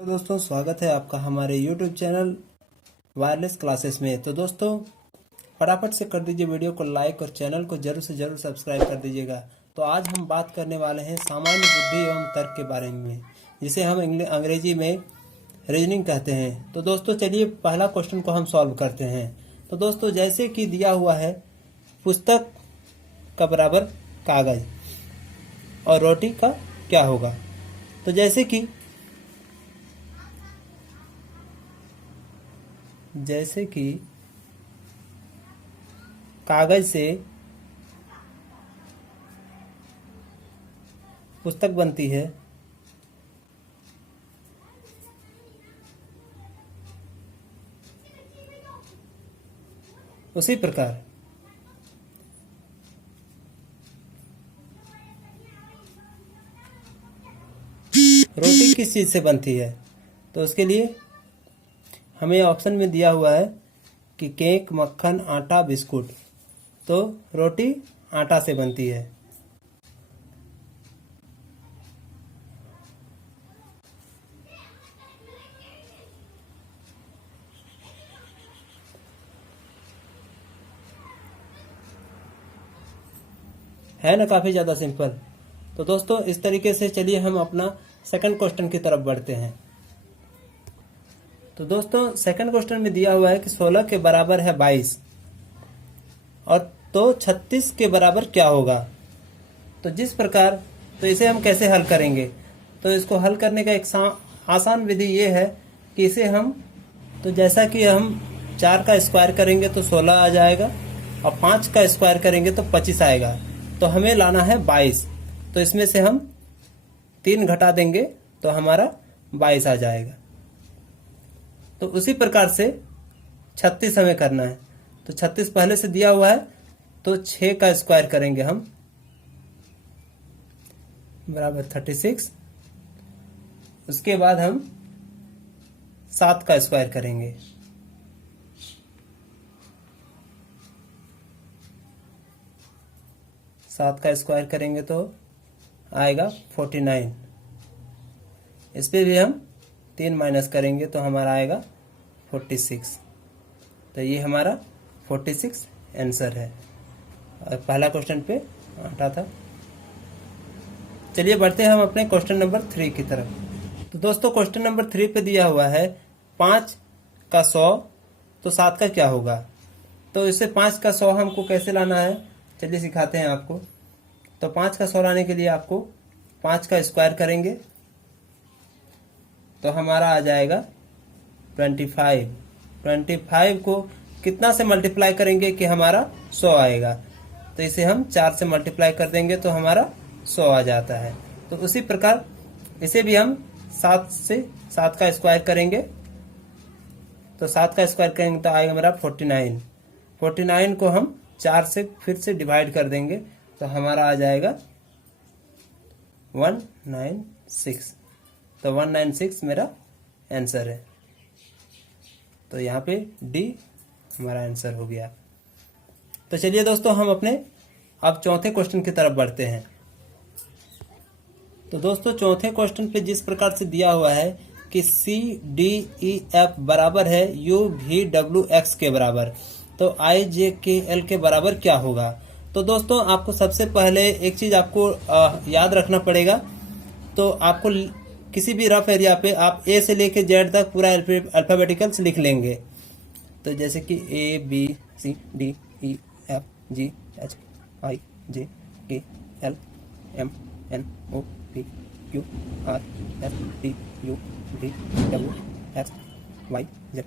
तो दोस्तों स्वागत है आपका हमारे YouTube चैनल वायरलेस क्लासेस में। तो दोस्तों फटाफट से कर दीजिए वीडियो को लाइक और चैनल को जरूर से जरूर सब्सक्राइब कर दीजिएगा। तो आज हम बात करने वाले हैं सामान्य बुद्धि एवं तर्क के बारे में, जिसे हम अंग्रेजी में रीजनिंग कहते हैं। तो दोस्तों चलिए पहला क्वेश्चन को हम सॉल्व करते हैं। तो दोस्तों जैसे कि दिया हुआ है पुस्तक का बराबर कागज और रोटी का क्या होगा। तो जैसे कि कागज से पुस्तक बनती है, उसी प्रकार रोटी किस चीज से बनती है। तो उसके लिए हमें ऑप्शन में दिया हुआ है कि केक, मक्खन, आटा, बिस्कुट। तो रोटी आटा से बनती है ना, काफी ज्यादा सिंपल। तो दोस्तों इस तरीके से चलिए हम अपना सेकंड क्वेश्चन की तरफ बढ़ते हैं। तो दोस्तों सेकंड क्वेश्चन में दिया हुआ है कि 16 के बराबर है 22 और तो 36 के बराबर क्या होगा। तो जिस प्रकार, तो इसे हम कैसे हल करेंगे। तो इसको हल करने का एक आसान विधि ये है कि इसे हम, तो जैसा कि हम 4 का स्क्वायर करेंगे तो 16 आ जाएगा और 5 का स्क्वायर करेंगे तो 25 आएगा। तो हमें लाना है 22। तो इसमें से हम 3 घटा देंगे तो हमारा 22 आ जाएगा। तो उसी प्रकार से 36 हमें करना है। तो 36 पहले से दिया हुआ है तो 6 का स्क्वायर करेंगे हम बराबर 36। उसके बाद हम 7 का स्क्वायर करेंगे, तो आएगा 49। इस पे भी हम 3 माइनस करेंगे तो हमारा आएगा 46। तो ये हमारा 46 आंसर है। और पहला क्वेश्चन पे आटा था। चलिए बढ़ते हैं हम अपने क्वेश्चन नंबर 3 की तरफ। तो दोस्तों क्वेश्चन नंबर 3 पे दिया हुआ है 5 का 100 तो 7 का क्या होगा। तो इससे 5 का 100 हमको कैसे लाना है, चलिए सिखाते हैं आपको। तो 5 का 100 लाने के लिए आपको 5 का स्क्वायर करेंगे तो हमारा आ जाएगा 25। 25 को कितना से मल्टीप्लाई करेंगे कि हमारा 100 आएगा। तो इसे हम 4 से मल्टीप्लाई कर देंगे तो हमारा 100 आ जाता है। तो उसी प्रकार इसे भी हम 7 का स्क्वायर करेंगे तो 7 का स्क्वायर करेंगे तो आएगा मेरा 49। 49 को हम 4 से फिर से डिवाइड कर देंगे तो हमारा आ जाएगा 196। तो 196 मेरा आंसर है। तो यहाँ पे डी हमारा आंसर हो गया। तो चलिए दोस्तों हम अपने अब चौथे क्वेश्चन की तरफ बढ़ते हैं। तो दोस्तों चौथे क्वेश्चन पे जिस प्रकार से दिया हुआ है कि CDEF बराबर है UVWX के बराबर, तो IJKL के बराबर क्या होगा। तो दोस्तों आपको सबसे पहले एक चीज आपको याद रखना पड़ेगा। तो आपको किसी भी रफ एरिया पे आप ए से लेके जेड तक पूरा अल्फाबेटिकल्स लिख लेंगे। तो जैसे कि ABCDEFGHIJKLMNOPQRSTUVWXYZ।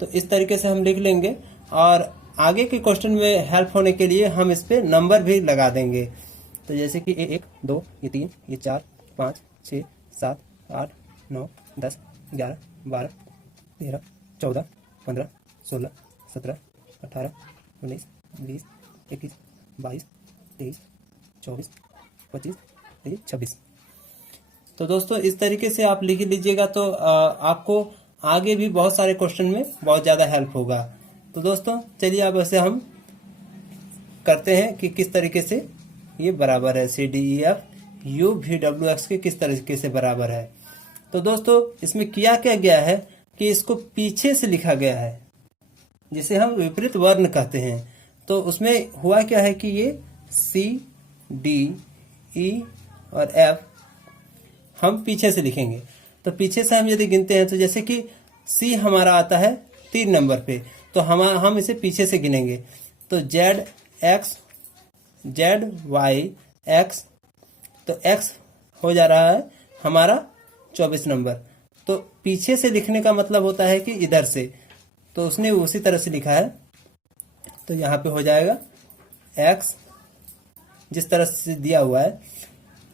तो इस तरीके से हम लिख लेंगे और आगे के क्वेश्चन में हेल्प होने के लिए हम इस पे नंबर भी लगा देंगे। तो जैसे कि ये 1, 2, ये 3, ये 4, 5, 6, 7, 8, 9, 10, 11, 12, 13, 14, 15, 16, 17, 18, 19, 20, 21, 22, 23, 24, 25, 26। तो दोस्तों इस तरीके से आप लिख लीजिएगा तो आपको आगे भी बहुत सारे क्वेश्चन में बहुत ज़्यादा हेल्प होगा। तो दोस्तों चलिए अब ऐसे हम करते हैं कि किस तरीके से ये बराबर है CDEF UVWX के किस तरीके से बराबर है। तो दोस्तों इसमें किया क्या गया है कि इसको पीछे से लिखा गया है, जिसे हम विपरीत वर्ण कहते हैं। तो उसमें हुआ क्या है कि ये सी, डी, ई और एफ हम पीछे से लिखेंगे। तो पीछे से हम यदि गिनते हैं तो जैसे कि सी हमारा आता है 3 नंबर पे, तो हम इसे पीछे से गिनेंगे। तो Z X, Z Y X, तो एक्स हो जा रहा है हमारा 24 नंबर। तो पीछे से लिखने का मतलब होता है कि इधर से, तो उसने उसी तरह से लिखा है। तो यहाँ पे हो जाएगा एक्स जिस तरह से दिया हुआ है,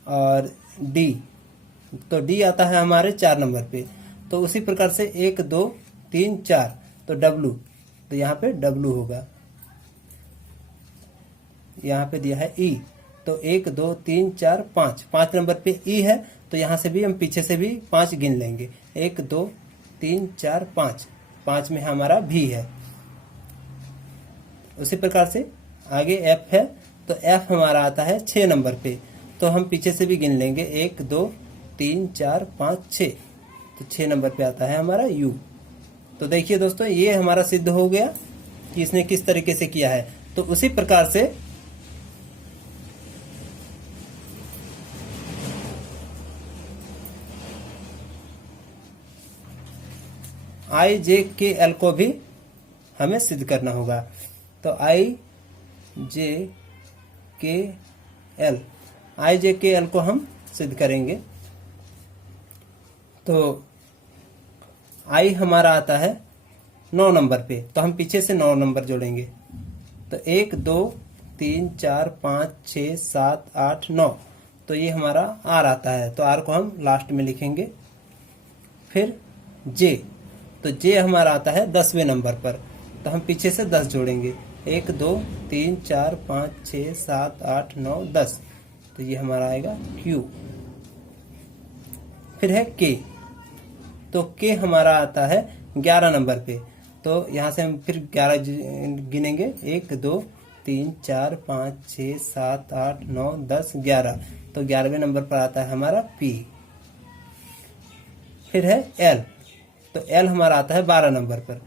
और डी, तो डी आता है हमारे 4 नंबर पे। तो उसी प्रकार से 1 2 3 4, तो डब्लू, तो यहाँ पे डब्लू होगा। यहाँ पे दिया है ई, तो 1 2 3 4 5, 5 नंबर पे ई है, तो यहाँ से भी हम पीछे से भी 5 गिन लेंगे। 1 2 3 4 5, 5 में हमारा भी है। उसी प्रकार से आगे एफ है, तो एफ हमारा आता है 6 नंबर पे, तो हम पीछे से भी गिन लेंगे। 1 2 3 4 5 6, तो 6 नंबर पे आता है हमारा यू। तो देखिए दोस्तों, ये हमारा सिद्ध हो गया कि इसने किस तरीके से किया है। तो उसी प्रकार से आई जे के एल को भी हमें सिद्ध करना होगा। तो आई जे के एल, आई जे के एल को हम सिद्ध करेंगे। तो आई हमारा आता है 9 नंबर पे, तो हम पीछे से 9 नंबर जोड़ेंगे। तो 1 2 3 4 5 6 7 8 9, तो ये हमारा आर आता है, तो आर को हम लास्ट में लिखेंगे। फिर जे, तो जे हमारा आता है 10वें नंबर पर, तो हम पीछे से 10 जोड़ेंगे। 1 2 3 4 5 6 7 8 9 10, तो ये हमारा आएगा क्यू। फिर है के, तो के हमारा आता है 11 नंबर पे, तो यहाँ से हम फिर 11 गिनेंगे। 1 2 3 4 5 6 7 8 9 10 11, तो 11वें नंबर पर आता है हमारा पी। फिर है एल, तो एल हमारा आता है 12 नंबर पर,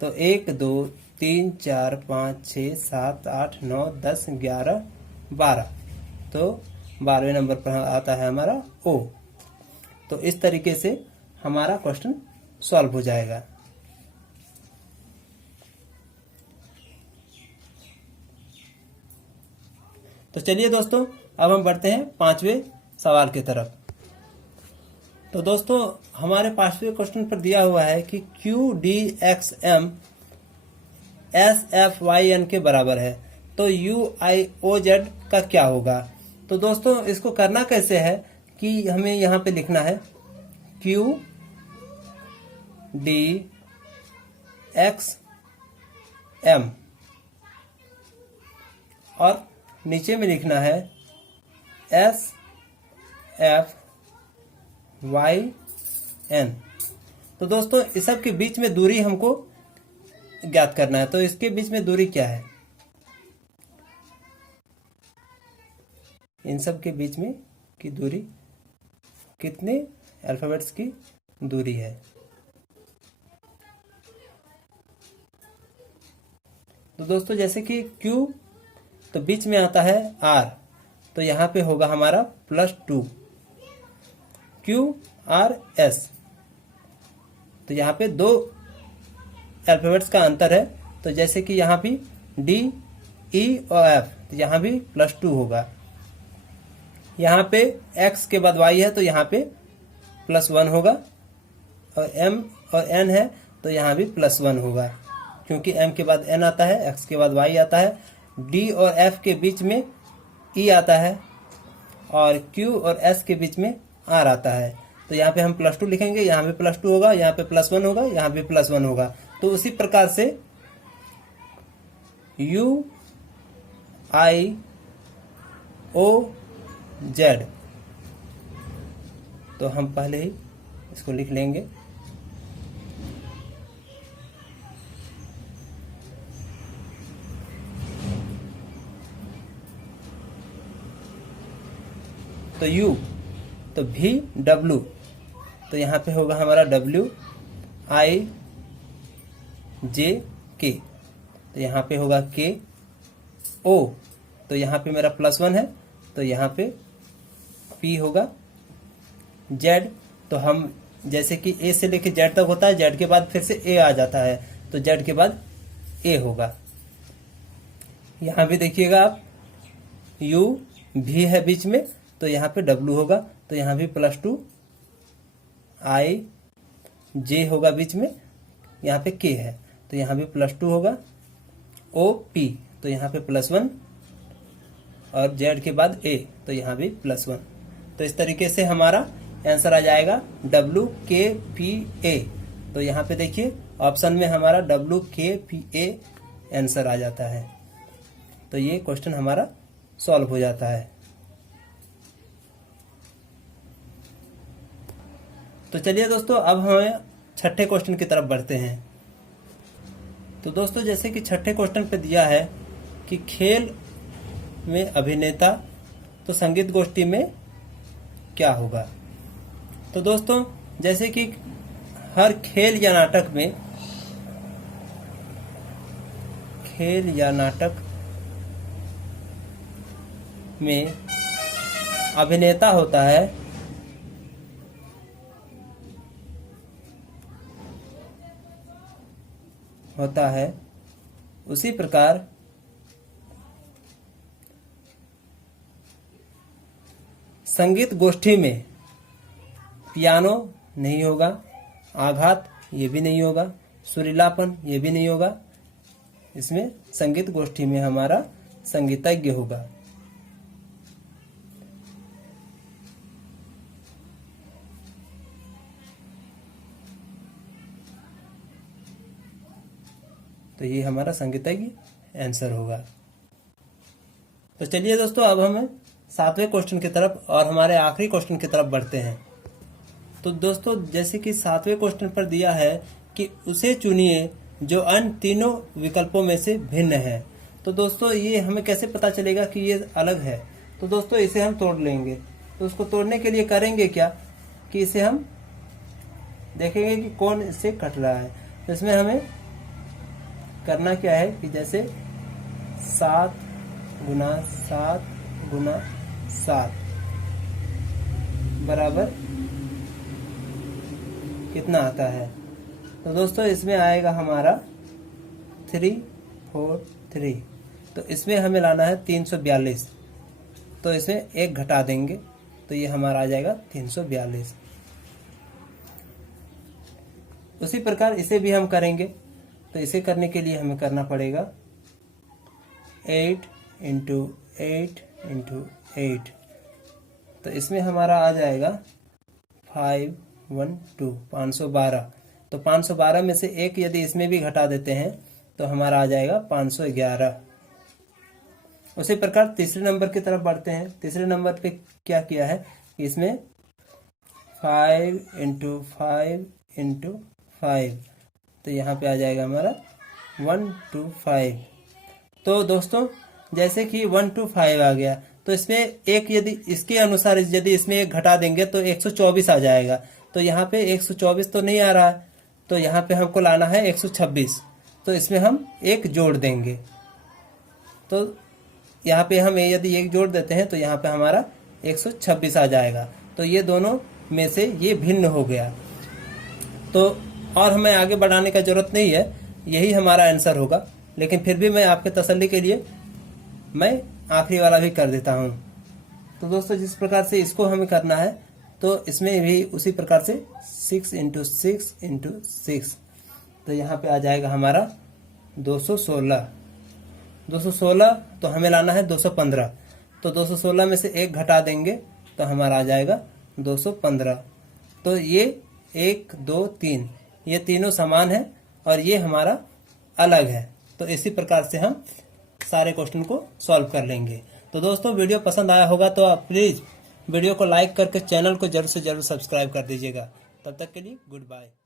तो 1 2 3 4 5 6 7 8 9 10 11 12, तो 12वें नंबर पर आता है हमारा ओ। तो इस तरीके से हमारा क्वेश्चन सॉल्व हो जाएगा। तो चलिए दोस्तों, अब हम बढ़ते हैं 5वें सवाल की तरफ। तो दोस्तों, हमारे 5वें क्वेश्चन पर दिया हुआ है कि Q D X M S F Y N के बराबर है, तो यू आई ओ जेड का क्या होगा। तो दोस्तों, इसको करना कैसे है कि हमें यहाँ पे लिखना है क्यू डी एक्स एम, और नीचे में लिखना है एस एफ वाई एन। तो दोस्तों, इस सब के बीच में दूरी हमको ज्ञात करना है। तो इसके बीच में दूरी क्या है, इन सब के बीच में की दूरी, कितने अल्फाबेट्स की दूरी है। तो दोस्तों, जैसे कि Q, तो बीच में आता है R, तो यहाँ पे होगा हमारा +2, Q R S, तो यहाँ पे 2 अल्फाबेट्स का अंतर है। तो जैसे कि यहाँ भी D, E और F, तो यहाँ भी +2 होगा। यहाँ पे X के बाद Y है, तो यहाँ पे +1 होगा, और M और N है, तो यहाँ भी +1 होगा, क्योंकि M के बाद N आता है, X के बाद Y आता है, D और F के बीच में E आता है, और Q और S के बीच में R आता है। तो यहाँ पे हम +2 लिखेंगे, यहाँ पे +2 होगा, यहाँ पे +1 होगा, यहाँ पे +1 होगा। तो उसी प्रकार से U I O Z, तो हम पहले ही इसको लिख लेंगे। तो U, तो V W, तो यहाँ पे होगा हमारा WIJK, तो यहाँ पे होगा KO, तो यहाँ पे मेरा +1 है, तो यहाँ पे P होगा Z, तो हम जैसे कि A से लेके Z तक होता है, Z के बाद फिर से A आ जाता है, तो Z के बाद A होगा। यहाँ भी देखिएगा आप U भी है बीच में, तो यहाँ पे W होगा, तो यहाँ भी +2 IJ होगा बीच में, यहाँ पे K है, तो यहाँ भी +2 होगा OP, तो यहाँ पे +1 और Z के बाद A, तो यहाँ भी +1। तो इस तरीके से हमारा आंसर आ जाएगा WKPA। तो यहाँ पे देखिए ऑप्शन में हमारा WKPA आंसर आ जाता है। तो ये क्वेश्चन हमारा सॉल्व हो जाता है। तो चलिए दोस्तों, अब हमें छठे क्वेश्चन की तरफ बढ़ते हैं। तो दोस्तों, जैसे कि छठे क्वेश्चन पे दिया है कि खेल में अभिनेता तो संगीत गोष्ठी में क्या होगा। तो दोस्तों, जैसे कि हर खेल या नाटक में अभिनेता होता है, उसी प्रकार संगीत गोष्ठी में पियानो नहीं होगा, आघात ये भी नहीं होगा, सुरीलापन ये भी नहीं होगा। इसमें संगीत गोष्ठी में हमारा संगीतज्ञ होगा। तो ये हमारा संगीतज्ञ आंसर होगा। तो चलिए दोस्तों, अब हम सातवें क्वेश्चन की तरफ और हमारे आखिरी क्वेश्चन की तरफ बढ़ते हैं। तो दोस्तों, जैसे कि सातवें क्वेश्चन पर दिया है कि उसे चुनिए जो अन्य तीनों विकल्पों में से भिन्न है। तो दोस्तों, ये हमें कैसे पता चलेगा कि ये अलग है। तो दोस्तों, इसे हम तोड़ लेंगे। तो उसको तोड़ने के लिए करेंगे क्या कि इसे हम देखेंगे कि कौन इससे कट रहा है। तो इसमें हमें करना क्या है कि जैसे 7 × 7 × 7 बराबर कितना आता है। तो दोस्तों, इसमें आएगा हमारा 343। तो इसमें हमें लाना है 342। तो इसमें 1 घटा देंगे, तो ये हमारा आ जाएगा 342। उसी प्रकार इसे भी हम करेंगे। तो इसे करने के लिए हमें करना पड़ेगा 8 × 8 × 8। तो इसमें हमारा आ जाएगा 512। तो 512 में से 1 यदि इसमें भी घटा देते हैं तो हमारा आ जाएगा 511। उसी प्रकार तीसरे नंबर की तरफ बढ़ते हैं। तीसरे नंबर पे क्या किया है कि इसमें 5 × 5 × 5, तो यहाँ पे आ जाएगा हमारा 125। तो दोस्तों, जैसे कि 125 आ गया, तो इसमें एक यदि इसके अनुसार यदि इसमें 1 घटा देंगे तो 124 आ जाएगा। तो यहाँ पे 124 तो नहीं आ रहा है, तो यहाँ पे हमको लाना है 126। तो इसमें हम 1 जोड़ देंगे। तो यहाँ पे हम यदि 1 जोड़ देते हैं तो यहाँ पे हमारा 126 आ जाएगा। तो ये दोनों में से ये भिन्न हो गया। तो और हमें आगे बढ़ाने का जरूरत नहीं है, यही हमारा आंसर होगा। लेकिन फिर भी मैं आपके तसल्ली के लिए मैं आखिरी वाला भी कर देता हूँ। तो दोस्तों, जिस प्रकार से इसको हमें करना है, तो इसमें भी उसी प्रकार से 6 × 6 × 6। तो यहाँ पे आ जाएगा हमारा 216। 216 तो हमें लाना है 215। तो 216 में से 1 घटा देंगे तो हमारा आ जाएगा 215। तो ये 1 2 3 ये तीनों समान है और ये हमारा अलग है। तो इसी प्रकार से हम सारे क्वेश्चन को सॉल्व कर लेंगे। तो दोस्तों, वीडियो पसंद आया होगा तो आप प्लीज़ वीडियो को लाइक करके चैनल को जरूर से जरूर सब्सक्राइब कर दीजिएगा। तब तक के लिए गुड बाय।